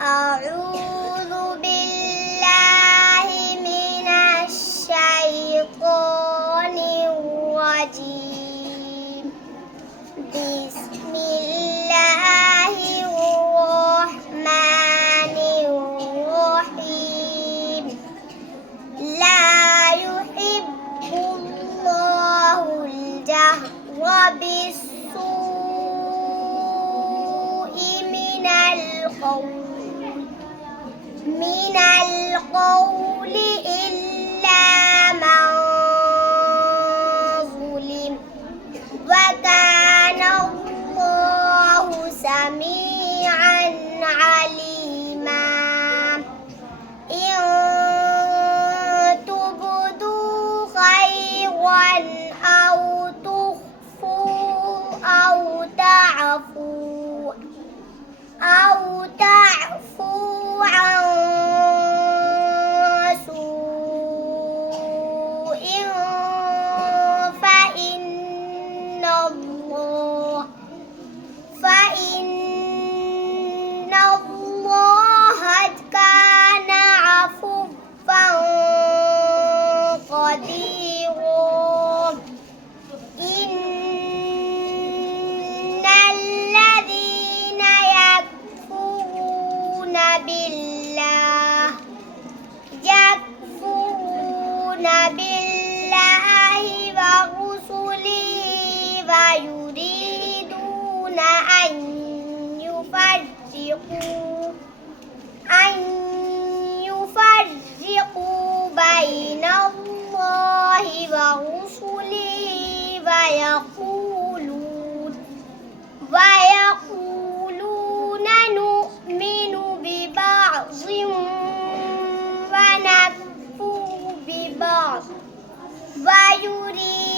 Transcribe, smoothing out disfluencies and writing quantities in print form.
أعوذ بالله من الشيطان الرجيم. بسم الله الرحمن الرحيم. لا يحب الله الجهر بالسوء من القول إلا من ظلم، وكان الله سميعا عليما. إن تبدوا خيرا أو تخفوا أو تعفوا عن سوء فإن الله كان عفوا قديرا. إن الذين يكفرون بالله ورسله ويريدون أن يفرقوا بين الله ورسله ويقولون نؤمن ببعض ونكفر ببعض ويريدون